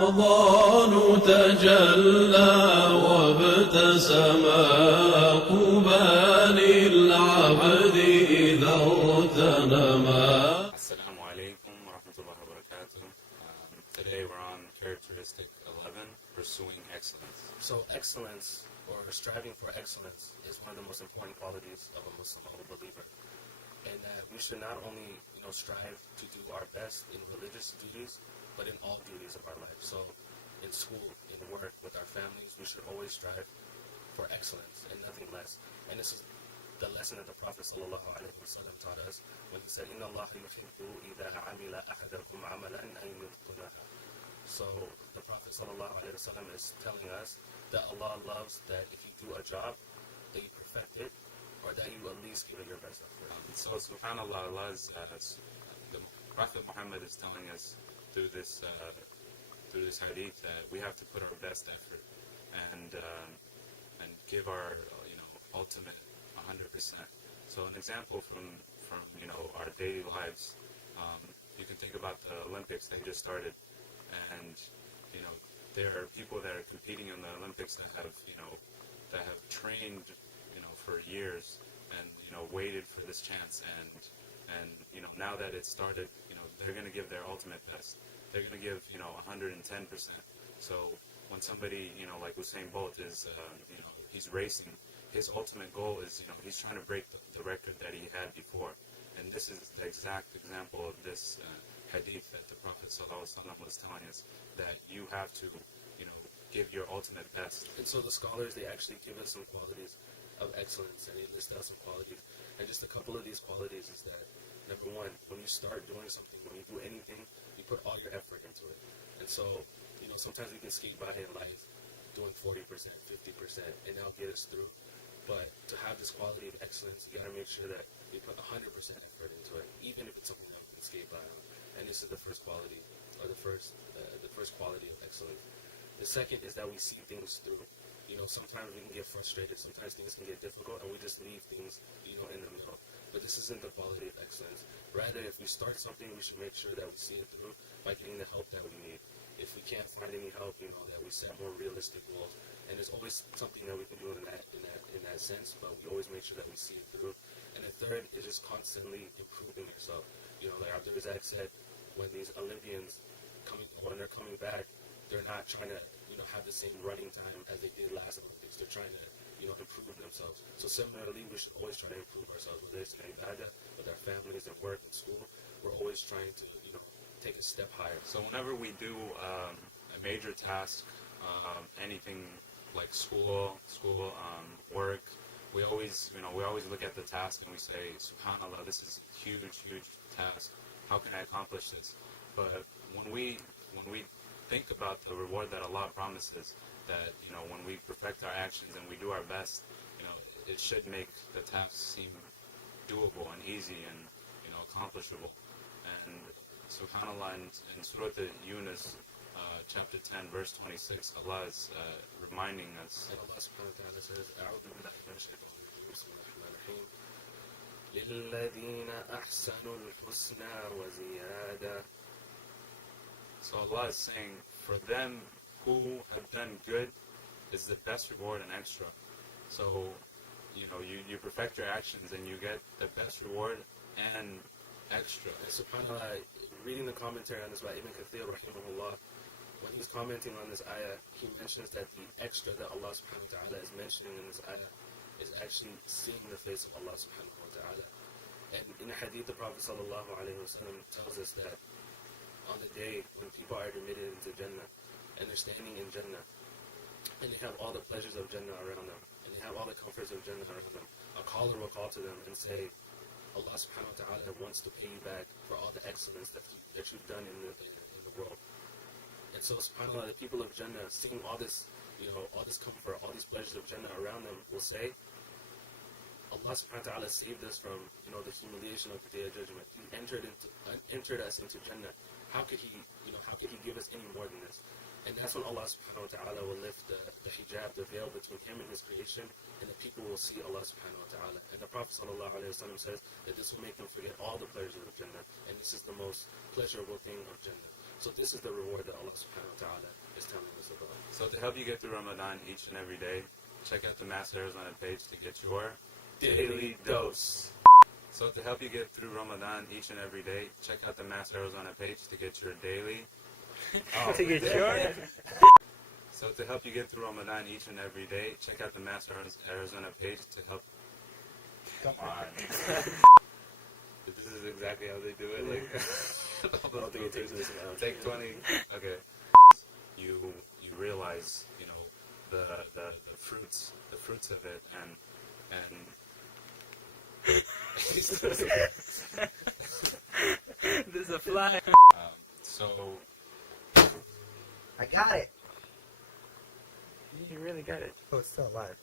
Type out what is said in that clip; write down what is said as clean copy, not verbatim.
رمضان تجلى وابتسم قبى للعبد إذا اغتنما. Assalamu alaikum wa rahmatullahi wa barakatuh. Today we're on characteristic 11, pursuing excellence. So excellence, or striving for excellence, is one of the most important qualities of a Muslim, of a believer. And that we should not only, strive to do our best in religious duties, but in all duties of our life. So in school, in work, with our families, we should always strive for excellence and nothing less. And this is the lesson that the Prophet ﷺ taught us when he said, إِنَّ اللَّهَ يُحِبُّ إِذَا عَمِلَ أَحَدَكُمْ عَمَلًا أَن يُتْقِنَهُ. So the Prophet ﷺ is telling us that Allah loves that if you do a job, that you perfect it, or that you at least give it your best effort. So subhanAllah, the Prophet Muhammad is telling us through this hadith that we have to put our best effort and give our ultimate 100%. So an example from our daily lives, you can think about the Olympics that just started, and there are people that are competing in the Olympics that have trained for years and waited for this chance, and now that it started, they're going to give their ultimate best. They're going to give 110%. So when somebody like Usain Bolt is he's racing, his ultimate goal is he's trying to break the record that he had before. And this is the exact example of this hadith that the Prophet ﷺ was telling us, that you have to give your ultimate best. And so the scholars, they actually give us some qualities of excellence, and they list out some qualities. And just a couple of these qualities is that, number one, when you start doing something, when you do anything, you put all your effort into it. And so, sometimes we can skate by in life doing 40%, 50%, and that'll get us through. But to have this quality of excellence, you got to make sure that you put 100% effort into it, even if it's something that we can skate by on. And this is the first quality, or the first quality of excellence. The second is that we see things through. Sometimes we can get frustrated, sometimes things can get difficult, and we just leave things, in the middle. But this isn't the quality of excellence. Rather, if we start something, we should make sure that we see it through by getting the help that we need. If we can't find any help, that we set more realistic goals. And there's always something that we can do in that sense, but we always make sure that we see it through. And the third is just constantly improving yourself. Like Abdurazak said, when these Olympians when they're coming back, they're not trying to have the same running time as they did last Olympics. They're trying to improve themselves. So similarly, we should always try to improve ourselves, whether it's in ibadah, with our families, at work, at school. We're always trying to take a step higher. So whenever we do a major task, anything like school, work, we always look at the task and we say, subhanallah, this is a huge task. How can I accomplish this? But when we think about the reward that Allah promises, that when we perfect our actions and we do our best, it should make the task seem doable and easy and accomplishable. And subhanallah, in Surah Yunus, chapter 10, verse 26, Allah is reminding us. And Allah subhanahu wa ta'ala says, أعوذ بالله من الشيطان الرجيم بسم الله الرحمن الرحيم للذين أحسنوا الحسنى وزيادة. So Allah is saying, for them who have done good is the best reward and extra. So, you perfect your actions and you get the best reward and extra. And subhanAllah, reading the commentary on this by Ibn Kathir, rahimahullah, when he's commenting on this ayah, he mentions that the extra that Allah subhanahu wa ta'ala is mentioning in this ayah is actually seeing the face of Allah subhanahu wa ta'ala. And in the hadith, the Prophet sallallahu alayhi wa sallam tells us that on the day when people are admitted into Jannah, and they're standing in Jannah, and they have all the pleasures of Jannah around them, and they have all the comforts of Jannah around them, a caller will call to them and say, Allah subhanahu wa ta'ala wants to pay you back for all the excellence that you've done in the world. And so subhanAllah, the people of Jannah, seeing all this, all this comfort, all these pleasures of Jannah around them, will say, Allah subhanahu wa ta'ala saved us from, the humiliation of the Day of Judgment. He entered us into Jannah. How could he give us any more than this? And that's when Allah subhanahu wa ta'ala will lift the hijab, the veil between him and his creation, and the people will see Allah subhanahu wa ta'ala. And the Prophet sallallahu alayhi wa sallam says that this will make them forget all the pleasures of Jannah, and this is the most pleasurable thing of Jannah. So this is the reward that Allah subhanahu wa ta'ala is telling us about. So to help you get through Ramadan each and every day, check out the Master Arizona page to get your Daily dose. So to help you get through Ramadan each and every day, check out the Master Arizona page to get your daily. To get your. So to help you get through Ramadan each and every day, check out the Master Arizona page to help. Come on. This is exactly how they do it. Like, I don't think it takes this amount. take 20. Okay. You realize, you know, the fruits of it, and There's a fly. so I got it. You really got it. Oh, it's still alive.